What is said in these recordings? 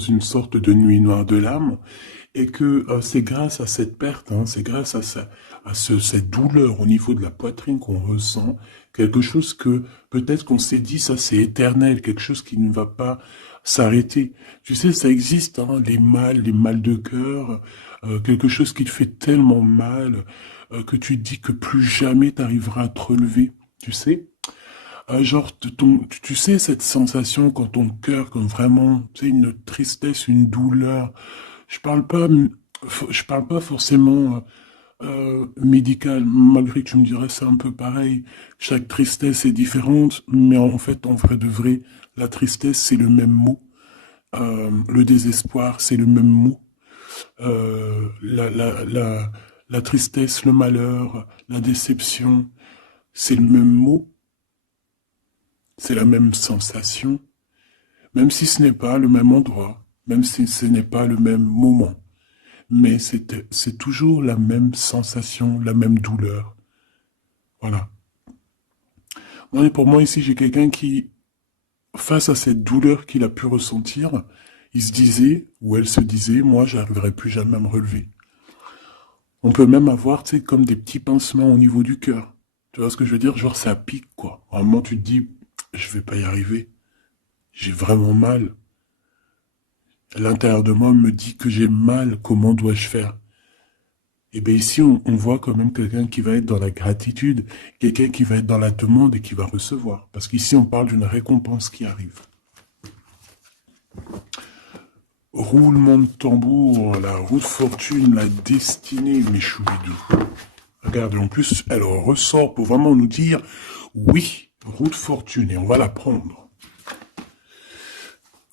une sorte de nuit noire de l'âme, et que c'est grâce à cette perte, hein, c'est grâce à, cette douleur au niveau de la poitrine qu'on ressent, quelque chose que peut-être qu'on s'est dit, ça c'est éternel, quelque chose qui ne va pas s'arrêter. Tu sais, ça existe, hein, les mal de cœur, quelque chose qui te fait tellement mal que tu te dis que plus jamais tu arriveras à te relever, tu sais. Genre, tu sais, cette sensation quand ton cœur, comme vraiment, tu sais, une tristesse, une douleur. Je parle pas forcément médical, malgré que tu me dirais c'est un peu pareil. Chaque tristesse est différente, mais en fait, en vrai de vrai, la tristesse, c'est le même mot. Le désespoir, c'est le même mot. La tristesse, le malheur, la déception, c'est le même mot. C'est la même sensation. Même si ce n'est pas le même endroit, même si ce n'est pas le même moment, mais c'est toujours la même sensation, la même douleur. Voilà. Pour moi, ici, j'ai quelqu'un qui, face à cette douleur qu'il a pu ressentir, il se disait, ou elle se disait, moi, j'arriverai plus jamais à me relever. On peut même avoir, tu sais, comme des petits pincements au niveau du cœur. Tu vois ce que je veux dire? Genre, ça pique, quoi. À un moment, tu te dis, je vais pas y arriver. J'ai vraiment mal. L'intérieur de moi me dit que j'ai mal, comment dois-je faire? Et bien ici, on voit quand même quelqu'un qui va être dans la gratitude, quelqu'un qui va être dans la demande et qui va recevoir. Parce qu'ici, on parle d'une récompense qui arrive. Roulement de tambour, la roue de fortune, la destinée, mes choubidous. Regardez, en plus, elle ressort pour vraiment nous dire, oui, roue de fortune, et on va la prendre.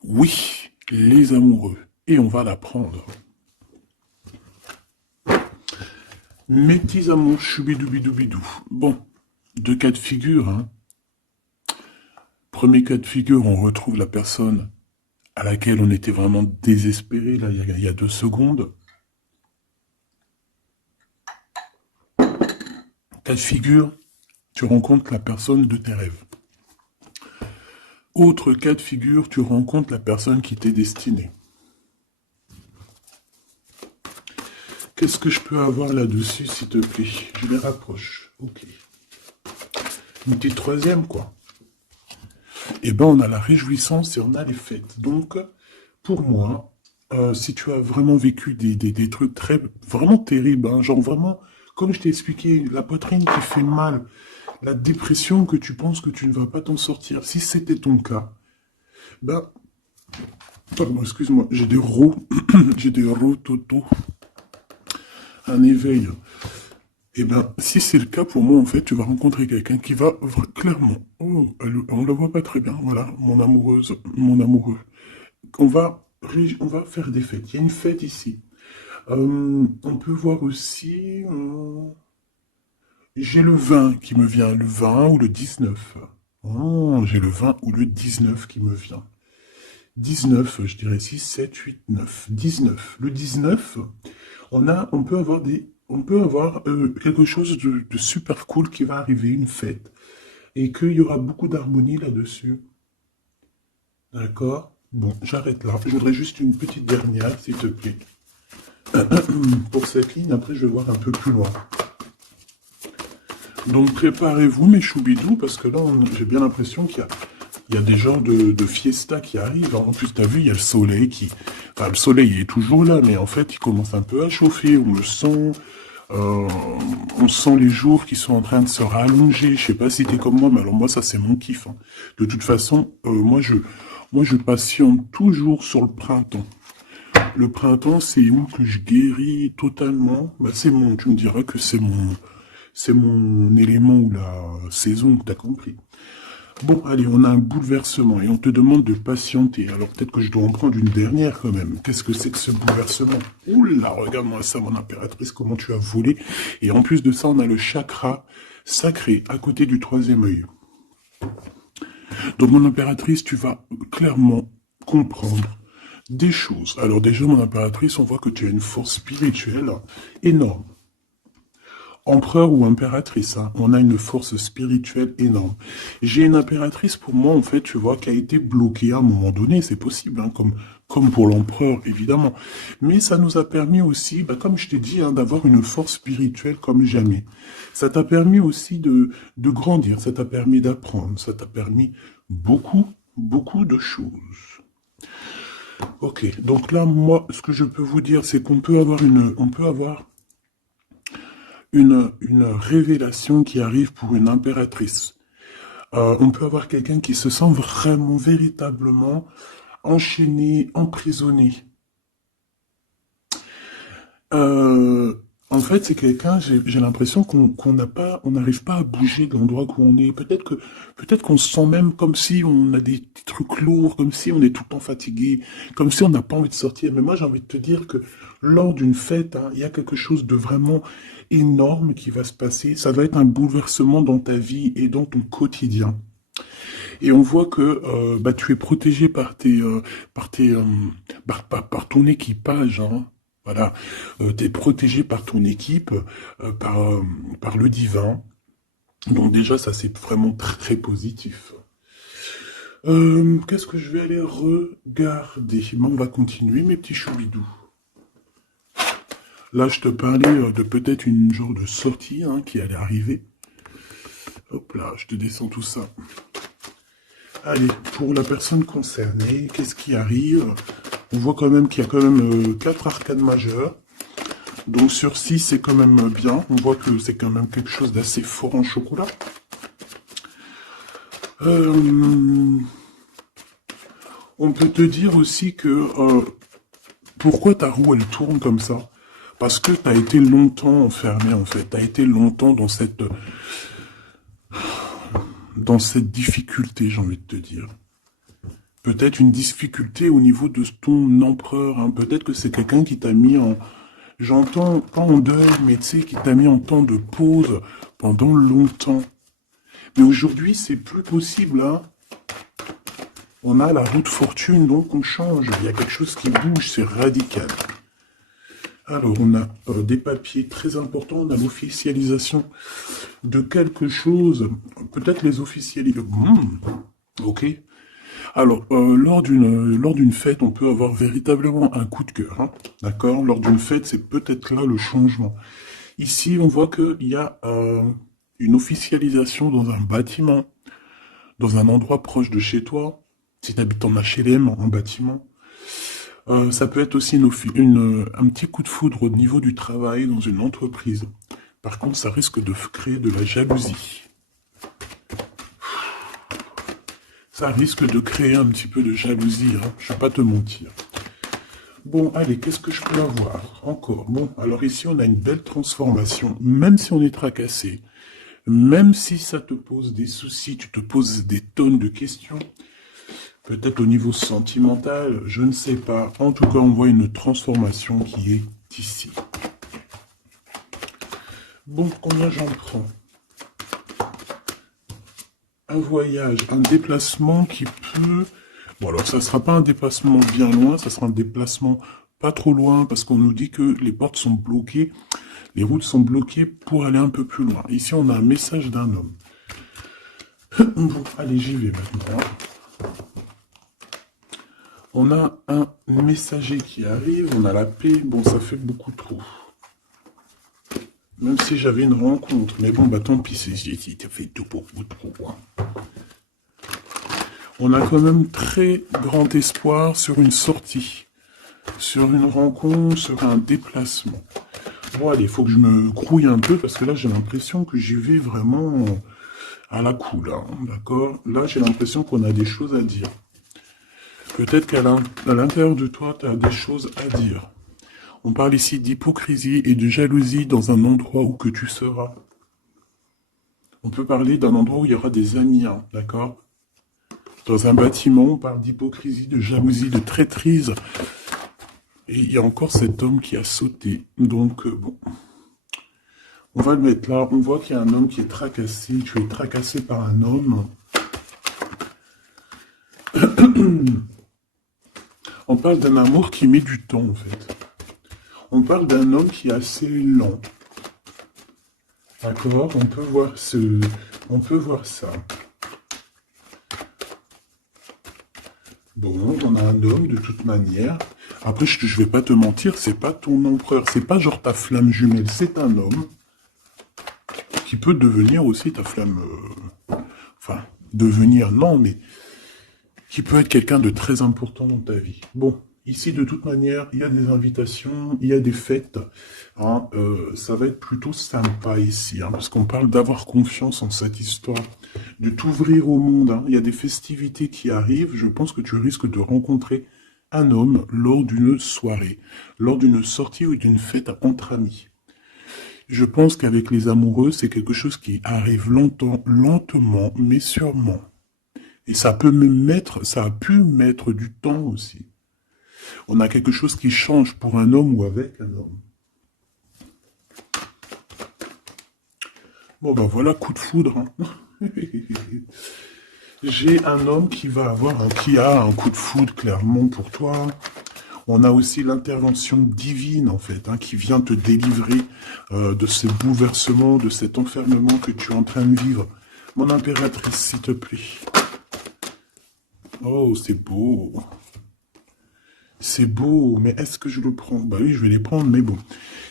Oui, les amoureux, et on va la prendre. Mes petits amours, choubidoubidoubidou. Bon, deux cas de figure, hein. Premier cas de figure, on retrouve la personne à laquelle on était vraiment désespéré, là, il y a 2 secondes. Cas de figure, tu rencontres la personne de tes rêves. Autre cas de figure, tu rencontres la personne qui t'est destinée. Qu'est-ce que je peux avoir là-dessus, s'il te plaît? Je les rapproche. Ok. Une petite troisième, quoi. Eh ben, on a la réjouissance et on a les fêtes. Donc, pour moi, si tu as vraiment vécu des trucs vraiment terribles, hein, genre vraiment, comme je t'ai expliqué, la poitrine qui fait mal, la dépression que tu penses que tu ne vas pas t'en sortir, si c'était ton cas, ben, pardon, excuse-moi, j'ai des rots, j'ai des rototos, un éveil. Et ben, si c'est le cas pour moi, en fait, tu vas rencontrer quelqu'un qui va clairement, oh, on la voit pas très bien, voilà, mon amoureuse, mon amoureux. On va faire des fêtes. Il y a une fête ici. On peut voir aussi, j'ai le 20 qui me vient, le 20 ou le 19. Oh, j'ai le 20 ou le 19 qui me vient. 19, je dirais 6, 7, 8, 9. 19. Le 19, on peut avoir quelque chose de super cool qui va arriver, une fête. Et qu'il y aura beaucoup d'harmonie là-dessus. D'accord? Bon, j'arrête là. Je voudrais juste une petite dernière, s'il te plaît. Pour cette ligne, après, je vais voir un peu plus loin. Donc, préparez-vous, mes choubidous, parce que là, j'ai bien l'impression qu'il y a des genres de fiesta qui arrivent. En plus, t'as vu, il y a le soleil qui... Enfin, le soleil il est toujours là, mais en fait, il commence un peu à chauffer. Euh, on sent les jours qui sont en train de se rallonger. Je sais pas si t'es comme moi, mais alors moi, ça, c'est mon kiff, hein. De toute façon, moi, je patiente toujours sur le printemps. Le printemps, c'est où que je guéris totalement. Bah, tu me diras que c'est mon élément ou la saison, t'as compris. Bon, allez, on a un bouleversement et on te demande de patienter. Alors peut-être que je dois en prendre une dernière quand même. Qu'est-ce que c'est que ce bouleversement? Oula, regarde-moi ça, mon impératrice, comment tu as volé. Et en plus de ça, on a le chakra sacré à côté du troisième œil. Donc, mon impératrice, tu vas clairement comprendre des choses. Alors déjà, mon impératrice, on voit que tu as une force spirituelle énorme. empereur ou impératrice, hein, on a une force spirituelle énorme. J'ai une impératrice pour moi, en fait, tu vois, qui a été bloquée à un moment donné, c'est possible, hein, comme pour l'empereur, évidemment. Mais ça nous a permis aussi, bah, comme je t'ai dit, hein, d'avoir une force spirituelle comme jamais. Ça t'a permis aussi de grandir, ça t'a permis d'apprendre, ça t'a permis beaucoup, beaucoup de choses. Ok, donc là, moi, ce que je peux vous dire, c'est qu'on peut avoir une révélation qui arrive pour une impératrice. On peut avoir quelqu'un qui se sent vraiment, véritablement enchaîné, emprisonné. Euh, En fait, c'est quelqu'un, j'ai l'impression qu'on n'a pas, on n'arrive pas à bouger de l'endroit où on est. Peut-être qu'on se sent même comme si on a des petits trucs lourds, comme si on est tout le temps fatigué, comme si on n'a pas envie de sortir. Mais moi, j'ai envie de te dire que lors d'une fête, hein, il y a quelque chose de vraiment énorme qui va se passer. Ça va être un bouleversement dans ta vie et dans ton quotidien. Et on voit que bah, tu es protégé par ton équipage, hein. Voilà, tu es protégé par ton équipe, par le divin. Donc déjà, ça c'est vraiment très positif. Qu'est-ce que je vais aller regarder? Bon, on va continuer, mes petits choubidous. Là, je te parlais de peut-être une genre de sortie hein, qui allait arriver. Hop là, je te descends tout ça. Allez, pour la personne concernée, qu'est-ce qui arrive? On voit quand même qu'il y a quand même 4 arcades majeures. Donc sur 6, c'est quand même bien. On voit que c'est quand même quelque chose d'assez fort en chocolat. On peut te dire aussi que pourquoi ta roue elle tourne comme ça? Parce que tu as été longtemps enfermé en fait. Tu as été longtemps dans cette difficulté, j'ai envie de te dire. Peut-être une difficulté au niveau de ton empereur. Hein. Peut-être que c'est quelqu'un qui t'a mis en... J'entends pas en deuil, mais tu sais, qui t'a mis en temps de pause pendant longtemps. Mais aujourd'hui, c'est plus possible. Hein. On a la roue de fortune, donc on change. Il y a quelque chose qui bouge, c'est radical. Alors, on a des papiers très importants. On a l'officialisation de quelque chose. Peut-être les officialisations. Ok. Alors, lors d'une fête, on peut avoir véritablement un coup de cœur, hein, d'accord? Lors d'une fête, c'est peut-être là le changement. Ici, on voit qu'il y a une officialisation dans un bâtiment, dans un endroit proche de chez toi, si tu habites en HLM, en bâtiment. Ça peut être aussi un petit coup de foudre au niveau du travail dans une entreprise. Par contre, ça risque de créer de la jalousie. Ça risque de créer un petit peu de jalousie, hein, je ne vais pas te mentir. Bon, allez, qu'est-ce que je peux avoir encore? Bon, alors ici, on a une belle transformation, même si on est tracassé, même si ça te pose des soucis, tu te poses des tonnes de questions, peut-être au niveau sentimental, je ne sais pas. En tout cas, on voit une transformation qui est ici. Bon, combien j'en prends? Un voyage, un déplacement qui peut... Bon, alors ça ne sera pas un déplacement bien loin, ça sera un déplacement pas trop loin, parce qu'on nous dit que les portes sont bloquées, les routes sont bloquées pour aller un peu plus loin. Ici, on a un message d'un homme. Bon, allez, j'y vais maintenant. On a un messager qui arrive, on a la paix, bon, ça fait beaucoup trop. Même si j'avais une rencontre, mais bon, bah tant pis, ça fait tout beaucoup trop. Hein. On a quand même très grand espoir sur une sortie, sur une rencontre, sur un déplacement. Bon, allez, il faut que je me grouille un peu, parce que là, j'ai l'impression que j'y vais vraiment à la cool, hein, d'accord? Là, j'ai l'impression qu'on a des choses à dire. Peut-être qu'à l'intérieur de toi, tu as des choses à dire. On parle ici d'hypocrisie et de jalousie dans un endroit où que tu seras. On peut parler d'un endroit où il y aura des amis, hein, d'accord? Dans un bâtiment, on parle d'hypocrisie, de jalousie, de traîtrise. Et il y a encore cet homme qui a sauté. Donc, bon. On va le mettre là. On voit qu'il y a un homme qui est tracassé. Tu es tracassé par un homme. On parle d'un amour qui met du temps, en fait. On parle d'un homme qui est assez lent. D'accord, on peut voir ça. Bon, on a un homme de toute manière. Après, je vais pas te mentir, c'est pas ton empereur, c'est pas genre ta flamme jumelle, c'est un homme qui peut devenir aussi ta flamme. Enfin, devenir, non, mais qui peut être quelqu'un de très important dans ta vie. Bon, ici, de toute manière, il y a des invitations, il y a des fêtes. Hein, ça va être plutôt sympa ici, hein, parce qu'on parle d'avoir confiance en cette histoire, de t'ouvrir au monde. Hein. Il y a des festivités qui arrivent. Je pense que tu risques de rencontrer un homme lors d'une soirée, lors d'une sortie ou d'une fête entre amis. Je pense qu'avec les amoureux, c'est quelque chose qui arrive lentement, mais sûrement. Et ça a pu mettre du temps aussi. On a quelque chose qui change pour un homme ou avec un homme. Bon ben voilà, coup de foudre. Hein. J'ai un homme qui a un coup de foudre clairement pour toi. On a aussi l'intervention divine en fait, hein, qui vient te délivrer de ces bouleversements, de cet enfermement que tu es en train de vivre. Mon impératrice, s'il te plaît. Oh, c'est beau. C'est beau, mais est-ce que je le prends? Bah oui, je vais les prendre, mais bon.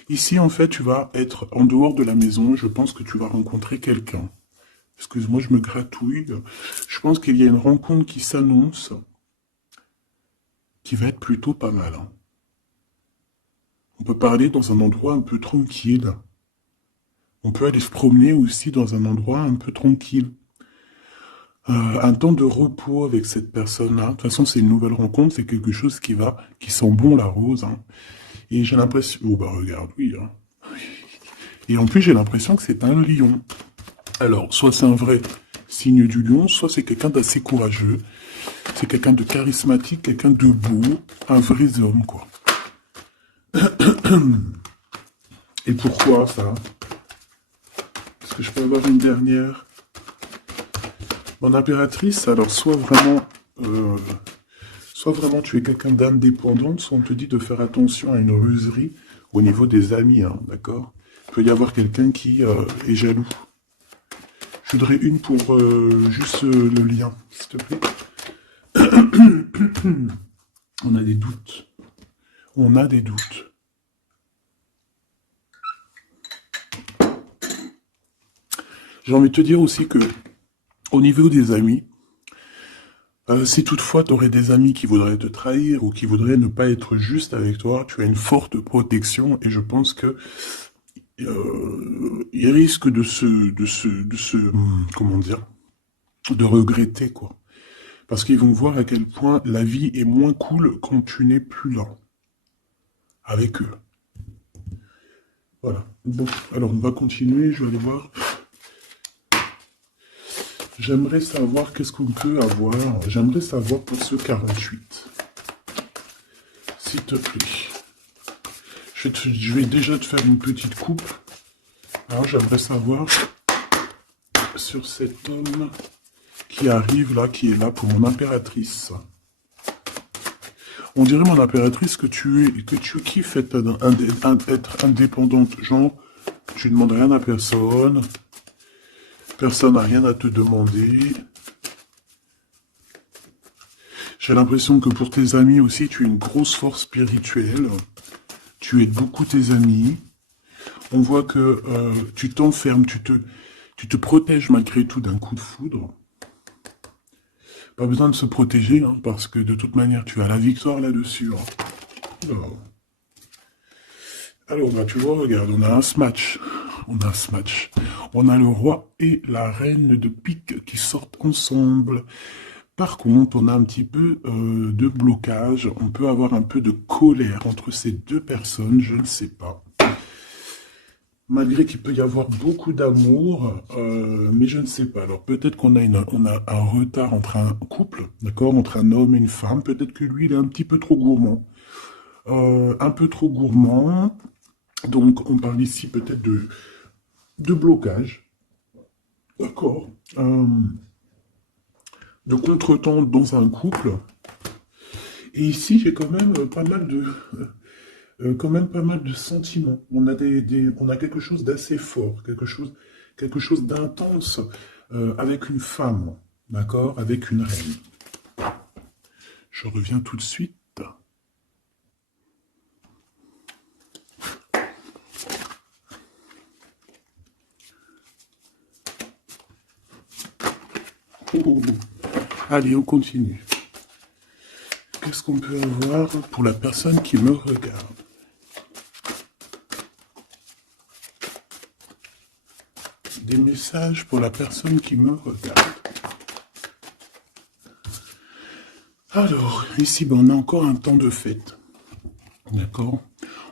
Ici, en fait, tu vas être en dehors de la maison. Je pense que tu vas rencontrer quelqu'un. Excuse-moi, je me gratouille. Je pense qu'il y a une rencontre qui s'annonce, qui va être plutôt pas mal. Hein. On peut parler dans un endroit un peu tranquille. On peut aller se promener aussi dans un endroit un peu tranquille. Un temps de repos avec cette personne-là. De toute façon, c'est une nouvelle rencontre, c'est quelque chose qui sent bon la rose. Hein. Et j'ai l'impression... Oh bah regarde, oui. Hein. Et en plus, j'ai l'impression que c'est un lion. Alors, soit c'est un vrai signe du lion, soit c'est quelqu'un d'assez courageux. C'est quelqu'un de charismatique, quelqu'un de beau, un vrai homme, quoi. Et pourquoi ça? Est-ce que je peux avoir une dernière? Mon impératrice, alors euh, soit vraiment tu es quelqu'un d'indépendant, soit on te dit de faire attention à une ruserie au niveau des amis, hein, d'accord? Il peut y avoir quelqu'un qui est jaloux. Je voudrais une pour juste le lien, s'il te plaît. On a des doutes. On a des doutes. J'ai envie de te dire aussi que, au niveau des amis, si toutefois tu aurais des amis qui voudraient te trahir ou qui voudraient ne pas être juste avec toi, tu as une forte protection et je pense que ils risquent comment dire, de regretter quoi. Parce qu'ils vont voir à quel point la vie est moins cool quand tu n'es plus là avec eux. Voilà. Bon, alors on va continuer, je vais aller voir. J'aimerais savoir qu'est-ce qu'on peut avoir. J'aimerais savoir pour ce 48. S'il te plaît. Je vais déjà te faire une petite coupe. Alors j'aimerais savoir sur cet homme qui arrive là, qui est là pour mon impératrice. On dirait mon impératrice que tu kiffes être indépendante. Genre, tu ne demandes rien à personne. Personne n'a rien à te demander. J'ai l'impression que pour tes amis aussi, tu es une grosse force spirituelle. Tu aides beaucoup tes amis. On voit que tu t'enfermes, tu te protèges malgré tout d'un coup de foudre. Pas besoin de se protéger, hein, parce que de toute manière, tu as la victoire là-dessus. Hein. Alors, bah, tu vois, regarde, on a un smash. On a un smash. On a le roi et la reine de pique qui sortent ensemble. Par contre, on a un petit peu de blocage. On peut avoir un peu de colère entre ces deux personnes, je ne sais pas. Malgré qu'il peut y avoir beaucoup d'amour, mais je ne sais pas. Alors peut-être qu'on a, on a un retard entre un couple, d'accord, entre un homme et une femme. Peut-être que lui, il est un petit peu trop gourmand. Un peu trop gourmand. Donc on parle ici peut-être de blocage. D'accord. De contretemps dans un couple. Et ici, j'ai quand même pas mal quand même pas mal de sentiments. On a, on a quelque chose d'assez fort, quelque chose d'intense avec une femme, d'accord, avec une reine. Je reviens tout de suite. Oh. Allez, on continue. Qu'est-ce qu'on peut avoir pour la personne qui me regarde? Des messages pour la personne qui me regarde. Alors, ici, ben, on a encore un temps de fête. D'accord?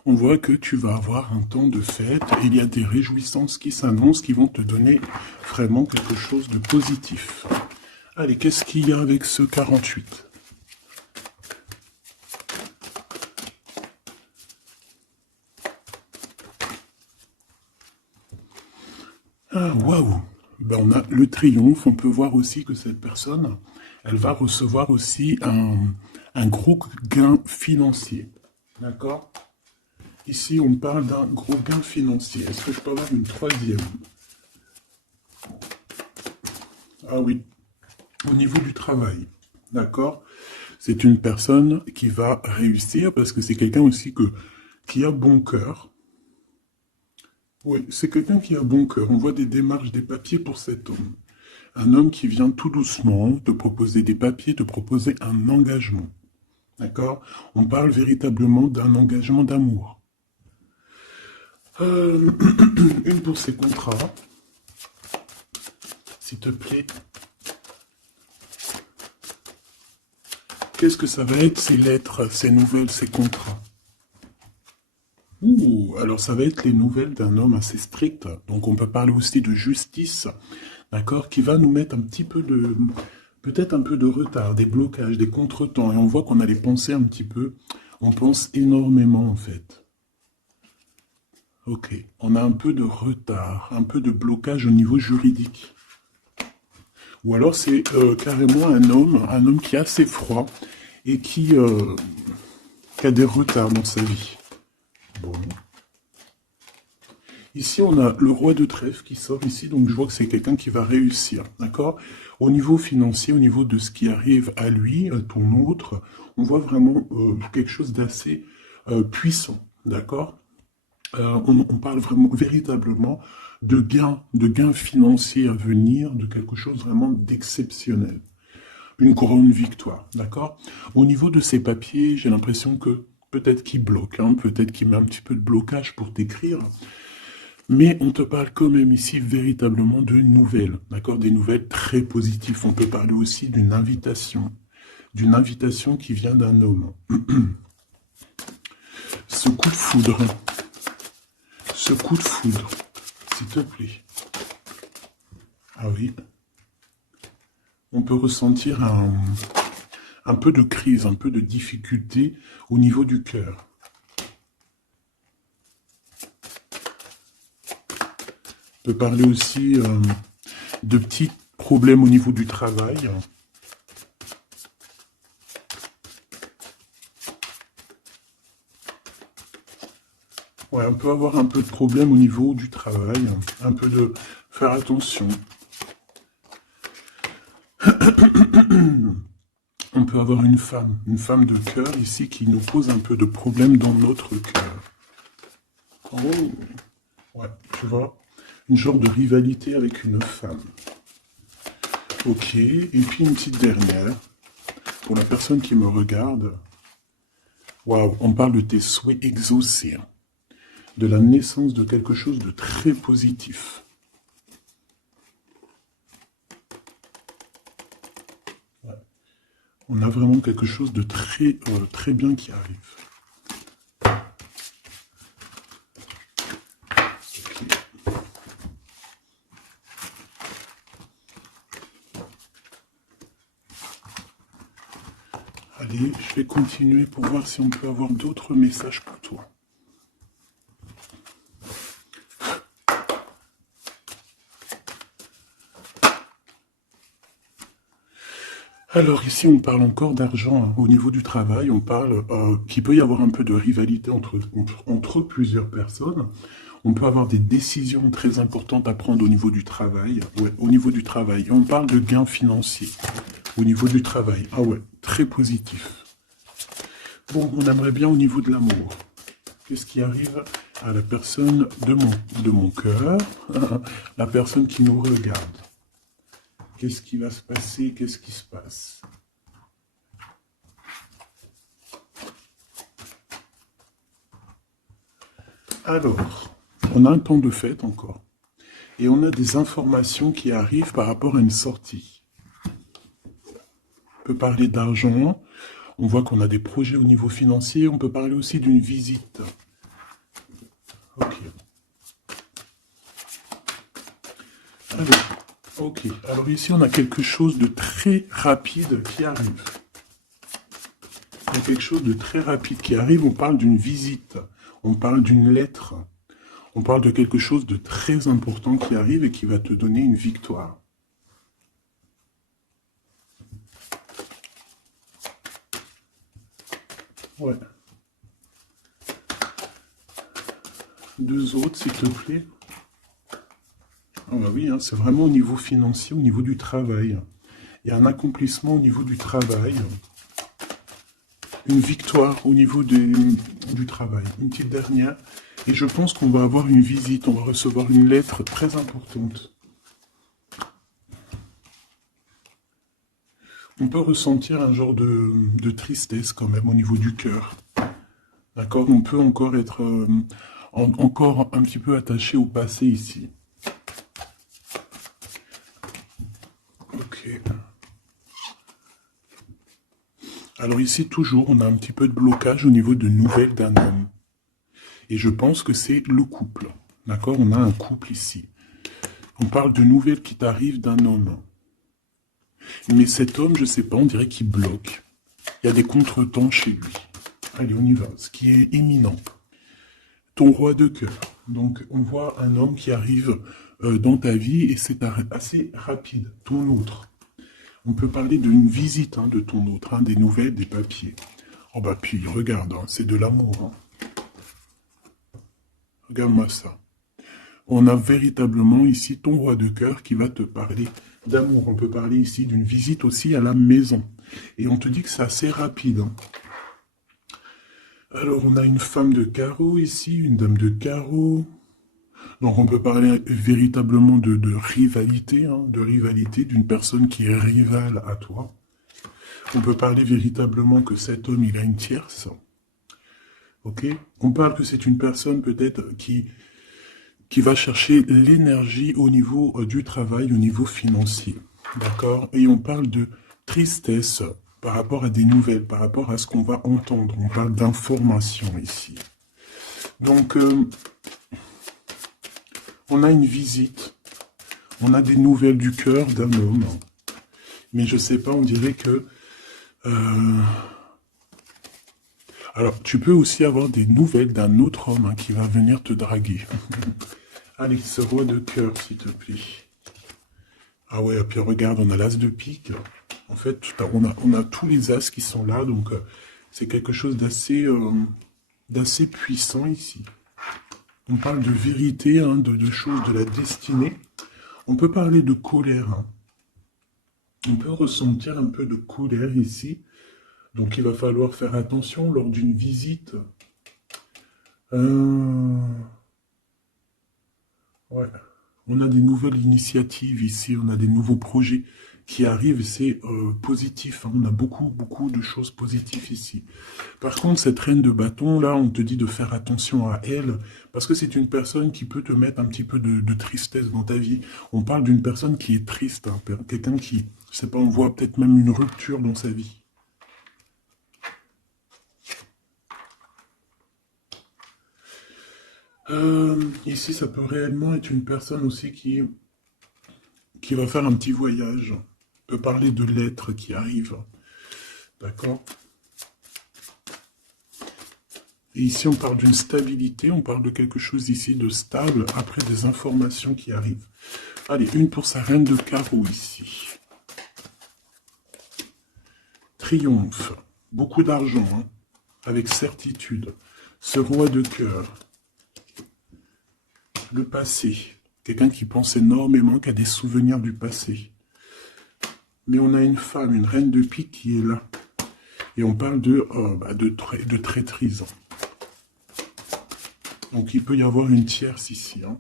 On voit que tu vas avoir un temps de fête et il y a des réjouissances qui s'annoncent qui vont te donner vraiment quelque chose de positif. Allez, qu'est-ce qu'il y a avec ce 48? Ah, waouh! Ben, on a le triomphe. On peut voir aussi que cette personne, elle va recevoir aussi un gros gain financier. D'accord? Ici, on parle d'un gros gain financier. Est-ce que je peux avoir une troisième? Ah oui, au niveau du travail. D'accord? C'est une personne qui va réussir parce que c'est quelqu'un aussi qui a bon cœur. Oui, c'est quelqu'un qui a bon cœur. On voit des démarches, des papiers pour cet homme. Un homme qui vient tout doucement te proposer des papiers, te proposer un engagement. D'accord? On parle véritablement d'un engagement d'amour. Une pour ses contrats. S'il te plaît. Qu'est-ce que ça va être, ces lettres, ces nouvelles, ces contrats? Ouh, alors ça va être les nouvelles d'un homme assez strict. Donc on peut parler aussi de justice, d'accord, qui va nous mettre un petit peu de, peut-être un peu de retard, des blocages, des contretemps. Et on voit qu'on a les pensées un petit peu. On pense énormément en fait. Ok, on a un peu de retard, un peu de blocage au niveau juridique. Ou alors c'est carrément un homme qui est assez froid et qui a des retards dans sa vie. Bon. Ici, on a le roi de trèfle qui sort ici, donc je vois que c'est quelqu'un qui va réussir, d'accord? Au niveau financier, au niveau de ce qui arrive à lui, ton autre, on voit vraiment quelque chose d'assez puissant, d'accord? On parle vraiment, véritablement de gains financiers à venir, de quelque chose vraiment d'exceptionnel. Une grande victoire, d'accord? Au niveau de ces papiers, j'ai l'impression que peut-être qu'il bloque, hein, peut-être qu'il met un petit peu de blocage pour t'écrire, mais on te parle quand même ici véritablement de nouvelles, d'accord? Des nouvelles très positives. On peut parler aussi d'une invitation qui vient d'un homme. Ce coup de foudre, s'il te plaît. Ah oui, on peut ressentir un peu de crise, un peu de difficulté au niveau du cœur. On peut parler aussi de petits problèmes au niveau du travail. Ouais, on peut avoir un peu de problème au niveau du travail, un peu de faire attention. On peut avoir une femme de cœur ici qui nous pose un peu de problème dans notre cœur. Oh, ouais, tu vois, une genre de rivalité avec une femme. Ok, et puis une petite dernière, pour la personne qui me regarde. Waouh, on parle de tes souhaits exaucés, hein, de la naissance de quelque chose de très positif. Ouais. On a vraiment quelque chose de très bien qui arrive. Allez, je vais continuer pour voir si on peut avoir d'autres messages pour toi. Alors ici, on parle encore d'argent hein. Au niveau du travail. On parle qu'il peut y avoir un peu de rivalité entre plusieurs personnes. On peut avoir des décisions très importantes à prendre au niveau du travail. Ouais, au niveau du travail. Et on parle de gains financiers au niveau du travail. Ah ouais, très positif. Bon, on aimerait bien au niveau de l'amour. Qu'est-ce qui arrive à la personne de mon cœur, la personne qui nous regarde? Qu'est-ce qui va se passer? Qu'est-ce qui se passe? Alors, on a un temps de fête encore. Et on a des informations qui arrivent par rapport à une sortie. On peut parler d'argent. On voit qu'on a des projets au niveau financier. On peut parler aussi d'une visite. Ok. Ok. Alors ici, on a quelque chose de très rapide qui arrive. Il y a quelque chose de très rapide qui arrive. On parle d'une visite. On parle d'une lettre. On parle de quelque chose de très important qui arrive et qui va te donner une victoire. Ouais. Deux autres, s'il te plaît. Ah bah oui, hein, c'est vraiment au niveau financier, au niveau du travail. Il y a un accomplissement au niveau du travail. Une victoire au niveau du travail. Une petite dernière. Et je pense qu'on va avoir une visite. On va recevoir une lettre très importante. On peut ressentir un genre de tristesse quand même au niveau du cœur. D'accord? On peut encore être encore un petit peu attaché au passé ici. Ok. Alors ici, toujours, on a un petit peu de blocage au niveau de nouvelles d'un homme. Et je pense que c'est le couple. D'accord? On a un couple ici. On parle de nouvelles qui t'arrivent d'un homme. Mais cet homme, je sais pas, on dirait qu'il bloque. Il y a des contretemps chez lui. Allez, on y va. Ce qui est éminent. Ton roi de cœur. Donc, on voit un homme qui arrive dans ta vie et c'est assez rapide. Ton autre. On peut parler d'une visite hein, de ton autre, hein, des nouvelles, des papiers. Oh bah puis, regarde, hein, c'est de l'amour. Hein. Regarde-moi ça. On a véritablement ici ton roi de cœur qui va te parler d'amour. On peut parler ici d'une visite aussi à la maison. Et on te dit que c'est assez rapide. Hein. Alors, on a une femme de carreau ici, une dame de carreau. Donc, on peut parler véritablement de rivalité, hein, de rivalité d'une personne qui est rivale à toi. On peut parler véritablement que cet homme, il a une tierce. Ok? On parle que c'est une personne peut-être qui va chercher l'énergie au niveau du travail, au niveau financier. D'accord? Et on parle de tristesse par rapport à des nouvelles, par rapport à ce qu'on va entendre. On parle d'information ici. Donc, on a une visite. On a des nouvelles du cœur d'un homme. Mais je sais pas, on dirait que... Alors, tu peux aussi avoir des nouvelles d'un autre homme hein, qui va venir te draguer. Allez, ce roi de cœur, s'il te plaît. Ah ouais, et puis regarde, on a l'as de pique. En fait, on a tous les as qui sont là, donc c'est quelque chose d'assez puissant ici. On parle de vérité, hein, de choses de la destinée. On peut parler de colère. Hein. On peut ressentir un peu de colère ici. Donc il va falloir faire attention lors d'une visite. Ouais. On a des nouvelles initiatives ici, on a des nouveaux projets qui arrivent, c'est positif. Hein. On a beaucoup de choses positives ici. Par contre, cette reine de bâton, là, on te dit de faire attention à elle, parce que c'est une personne qui peut te mettre un petit peu de tristesse dans ta vie. On parle d'une personne qui est triste, hein, quelqu'un qui, je sais pas, on voit peut-être même une rupture dans sa vie. Ici, ça peut réellement être une personne aussi qui va faire un petit voyage. On peut parler de lettres qui arrivent. D'accord? Et ici, on parle d'une stabilité, on parle de quelque chose ici de stable, après des informations qui arrivent. Allez, une pour sa reine de carreau ici. triomphe, beaucoup d'argent, hein, avec certitude. Ce roi de cœur, le passé, quelqu'un qui pense énormément, qui a des souvenirs du passé. Mais on a une femme, une reine de pique qui est là. Et on parle de traîtrise. Donc il peut y avoir une tierce ici. Hein.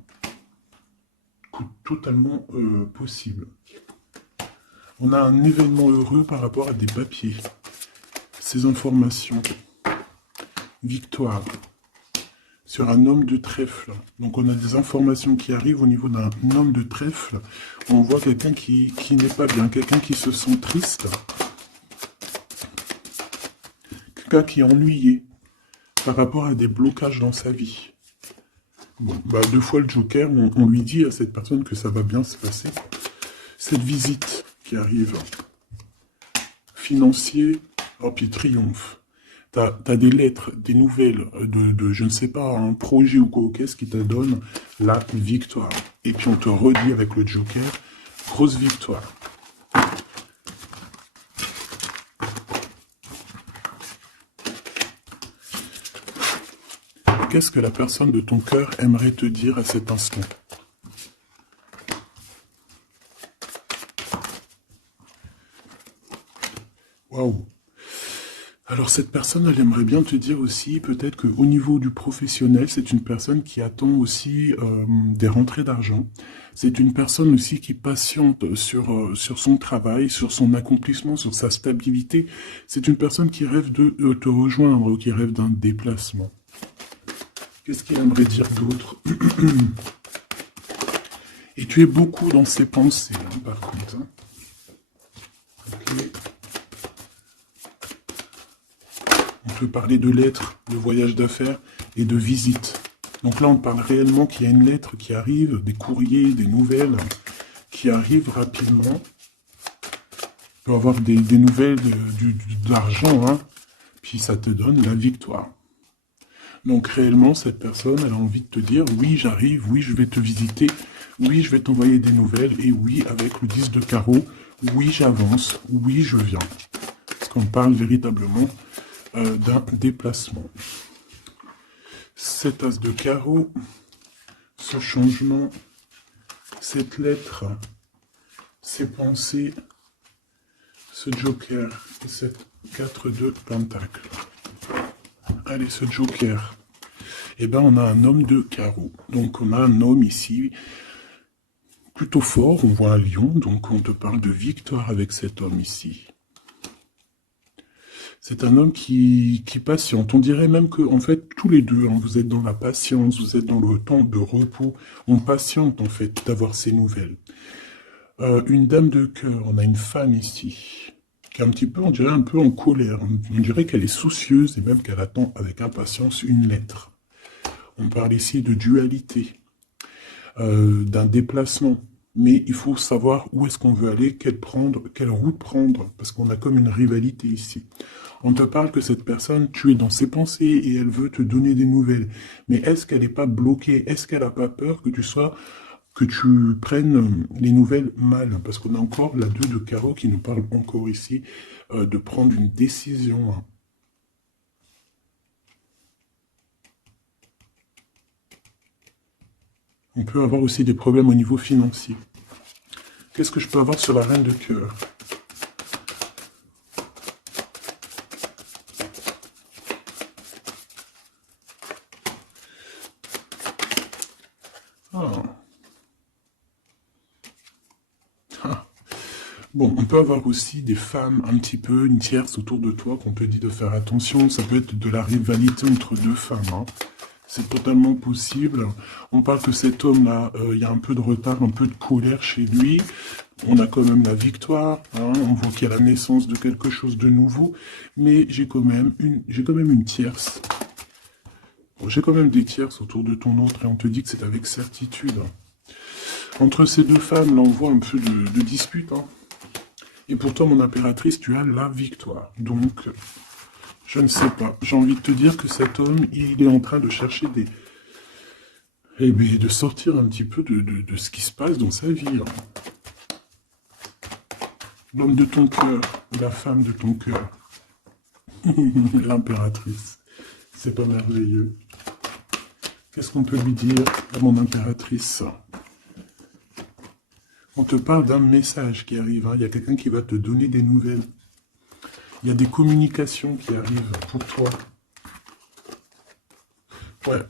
Totalement possible. On a un événement heureux par rapport à des papiers. Ces informations. Victoire. Sur un homme de trèfle. Donc on a des informations qui arrivent au niveau d'un homme de trèfle. On voit quelqu'un qui n'est pas bien, quelqu'un qui se sent triste. Quelqu'un qui est ennuyé par rapport à des blocages dans sa vie. Bon, bah, 2 fois le Joker, on lui dit à cette personne que ça va bien se passer. Cette visite qui arrive. Financier, oh puis triomphe. T'as des lettres, des nouvelles de je ne sais pas, un projet ou quoi, qu'est-ce qui te donne la victoire. Et puis on te redit avec le Joker, grosse victoire. Qu'est-ce que la personne de ton cœur aimerait te dire à cet instant? Waouh! Alors cette personne, elle aimerait bien te dire aussi, peut-être qu'au niveau du professionnel, c'est une personne qui attend aussi des rentrées d'argent. C'est une personne aussi qui patiente sur son travail, sur son accomplissement, sur sa stabilité. C'est une personne qui rêve de te rejoindre, qui rêve d'un déplacement. Qu'est-ce qu'il aimerait dire d'autre? Et tu es beaucoup dans ses pensées, hein, par contre. Hein. Okay. On peut parler de lettres, de voyages d'affaires et de visites. Donc là, on parle réellement qu'il y a une lettre qui arrive, des courriers, des nouvelles qui arrivent rapidement. Tu peux avoir des nouvelles de l'argent, hein, puis ça te donne la victoire. Donc réellement, cette personne, elle a envie de te dire, oui, j'arrive, oui, je vais te visiter, oui, je vais t'envoyer des nouvelles, et oui, avec le 10 de carreau, oui, j'avance, oui, je viens. Parce qu'on parle véritablement d'un déplacement. Cet as de carreau, ce changement, cette lettre, ces pensées, ce joker et cette 4 de pentacle. Allez, ce joker. Eh bien, on a un homme de carreau. Donc, on a un homme ici plutôt fort. On voit un lion. Donc, on te parle de victoire avec cet homme ici. C'est un homme qui patiente. On dirait même que, en fait, tous les deux, hein, vous êtes dans la patience, vous êtes dans le temps de repos. On patiente, en fait, d'avoir ces nouvelles. Une dame de cœur. On a une femme ici. Qui est un petit peu, on dirait un peu en colère. On dirait qu'elle est soucieuse et même qu'elle attend avec impatience une lettre. On parle ici de dualité, d'un déplacement. Mais il faut savoir où est-ce qu'on veut aller, quelle route prendre, parce qu'on a comme une rivalité ici. On te parle que cette personne, tu es dans ses pensées et elle veut te donner des nouvelles. Mais est-ce qu'elle n'est pas bloquée? Est-ce qu'elle n'a pas peur que tu prennes les nouvelles mal? Parce qu'on a encore la 2 de carreau qui nous parle encore ici de prendre une décision. Hein. On peut avoir aussi des problèmes au niveau financier. Qu'est-ce que je peux avoir sur la reine de cœur? Bon, on peut avoir aussi des femmes un petit peu, une tierce autour de toi qu'on te dit de faire attention. Ça peut être de la rivalité entre deux femmes. Hein. C'est totalement possible. On parle que cet homme-là, il y a un peu de retard, un peu de colère chez lui. On a quand même la victoire. Hein. On voit qu'il y a la naissance de quelque chose de nouveau. Mais j'ai quand même une tierce. Bon, j'ai quand même des tierces autour de ton autre et on te dit que c'est avec certitude. Entre ces deux femmes, là, on voit un peu de dispute. Hein. Et pourtant, mon impératrice, tu as la victoire. Donc, je ne sais pas. J'ai envie de te dire que cet homme, il est en train de chercher de sortir un petit peu de ce qui se passe dans sa vie. Hein. L'homme de ton cœur, la femme de ton cœur. L'impératrice. C'est pas merveilleux. Qu'est-ce qu'on peut lui dire à mon impératrice? On te parle d'un message qui arrive. Hein. Il y a quelqu'un qui va te donner des nouvelles. Il y a des communications qui arrivent pour toi. Ouais,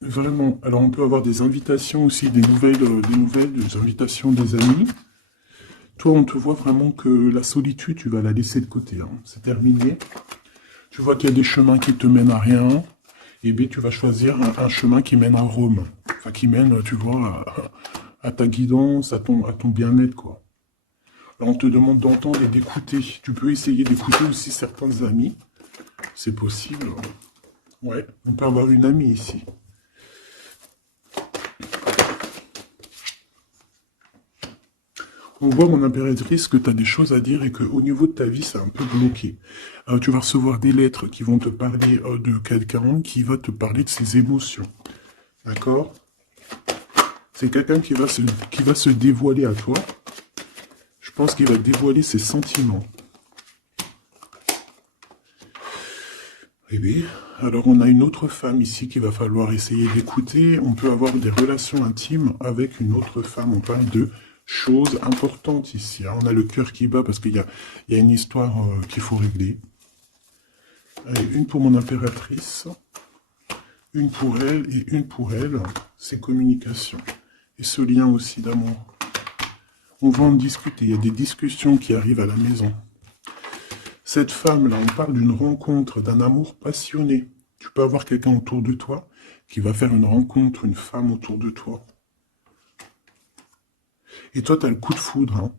vraiment. Alors, on peut avoir des invitations aussi, des nouvelles, des invitations des amis. Toi, on te voit vraiment que la solitude, tu vas la laisser de côté. Hein. C'est terminé. Tu vois qu'il y a des chemins qui te mènent à rien. Et bien, tu vas choisir un chemin qui mène à Rome. Enfin, qui mène, tu vois, à ta guidance, à ton bien-être, quoi. Alors, on te demande d'entendre et d'écouter. Tu peux essayer d'écouter aussi certains amis. C'est possible. Ouais, on peut avoir une amie ici. On voit, mon impératrice, que tu as des choses à dire et qu'au niveau de ta vie, c'est un peu bloqué. Tu vas recevoir des lettres qui vont te parler de quelqu'un qui va te parler de ses émotions. D'accord? C'est quelqu'un qui va se dévoiler à toi. Je pense qu'il va dévoiler ses sentiments. Eh bien, alors on a une autre femme ici qu'il va falloir essayer d'écouter. On peut avoir des relations intimes avec une autre femme. On parle de choses importantes ici. Hein. On a le cœur qui bat parce qu'il y a une histoire qu'il faut régler. Allez, une pour mon impératrice, une pour elle et une pour elle. C'est communication. Et ce lien aussi d'amour. On va en discuter. Il y a des discussions qui arrivent à la maison. Cette femme-là, on parle d'une rencontre, d'un amour passionné. Tu peux avoir quelqu'un autour de toi qui va faire une rencontre, une femme autour de toi. Et toi, tu as le coup de foudre. Hein.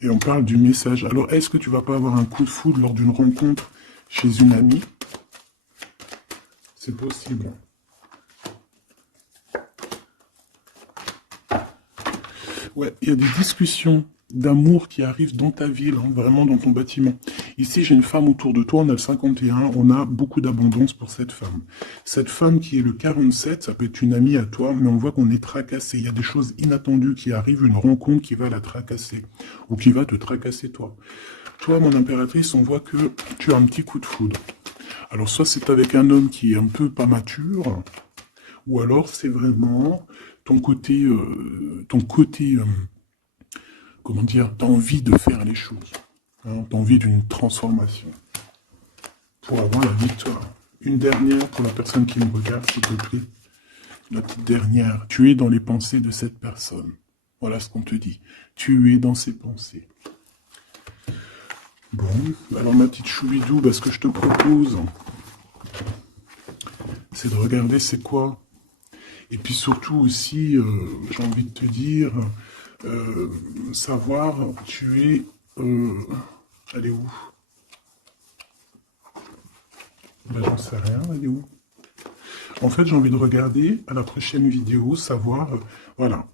Et on parle du message. Alors, est-ce que tu vas pas avoir un coup de foudre lors d'une rencontre chez une amie? C'est possible. Ouais, il y a des discussions d'amour qui arrivent dans ta ville, hein, vraiment dans ton bâtiment. Ici, j'ai une femme autour de toi, on a le 51, on a beaucoup d'abondance pour cette femme. Cette femme qui est le 47, ça peut être une amie à toi, mais on voit qu'on est tracassé. Il y a des choses inattendues qui arrivent, une rencontre qui va la tracasser, ou qui va te tracasser toi. Toi, mon impératrice, on voit que tu as un petit coup de foudre. Alors, soit c'est avec un homme qui est un peu pas mature, ou alors c'est vraiment ton côté, comment dire, t'as envie de faire les choses. Hein, t'as envie d'une transformation pour avoir la victoire. Une dernière pour la personne qui me regarde, s'il te plaît. La petite dernière. Tu es dans les pensées de cette personne. Voilà ce qu'on te dit. Tu es dans ses pensées. Bon, alors ma petite choubidou, ce que je te propose, c'est de regarder c'est quoi. Et puis surtout aussi, j'ai envie de te dire, savoir, tu es... elle est où? J'en sais rien, elle est où? En fait, j'ai envie de regarder à la prochaine vidéo, savoir, voilà,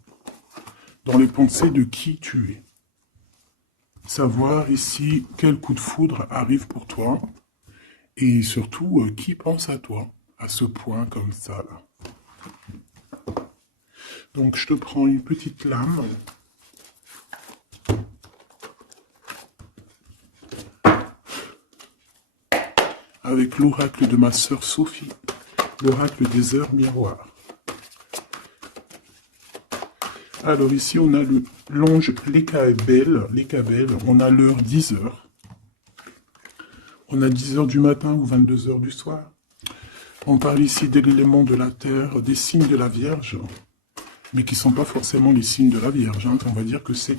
dans les pensées de qui tu es. Savoir ici quel coup de foudre arrive pour toi. Et surtout, qui pense à toi, à ce point comme ça, là. Donc, je te prends une petite lame. Avec l'oracle de ma sœur Sophie, l'oracle des heures miroirs. Alors ici, on a l'ange Lekabel, on a l'heure 10 h. On a 10 h du matin ou 22 h du soir. On parle ici de l'élément de la terre, des signes de la Vierge, mais qui ne sont pas forcément les signes de la Vierge. Hein. On va dire que c'est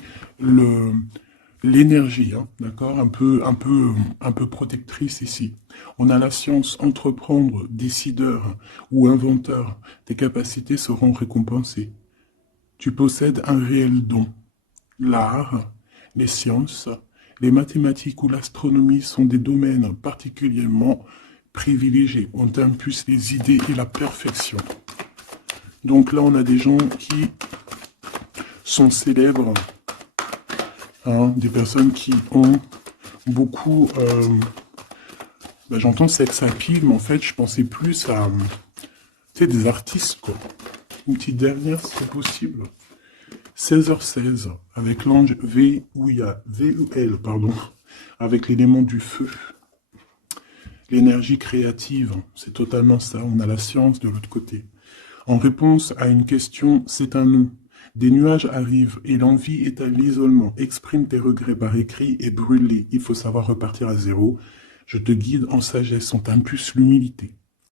l'énergie, hein, d'accord, un peu protectrice ici. On a la science, entreprendre, décideur ou inventeur. Tes capacités seront récompensées. Tu possèdes un réel don. L'art, les sciences, les mathématiques ou l'astronomie sont des domaines particulièrement privilégiés. On t'impulse les idées et la perfection. Donc là, on a des gens qui sont célèbres, hein, des personnes qui ont beaucoup... j'entends sex appeal, mais en fait, je pensais plus à des artistes, quoi. Une petite dernière, si c'est possible. 16h16, avec l'ange VUL, pardon, avec l'élément du feu. l'énergie créative, c'est totalement ça. On a la science de l'autre côté. En réponse à une question, c'est un non. Des nuages arrivent et l'envie est à l'isolement. Exprime tes regrets par écrit et brûle-les. Il faut savoir repartir à zéro. Je te guide en sagesse, on t'impulse l'humilité.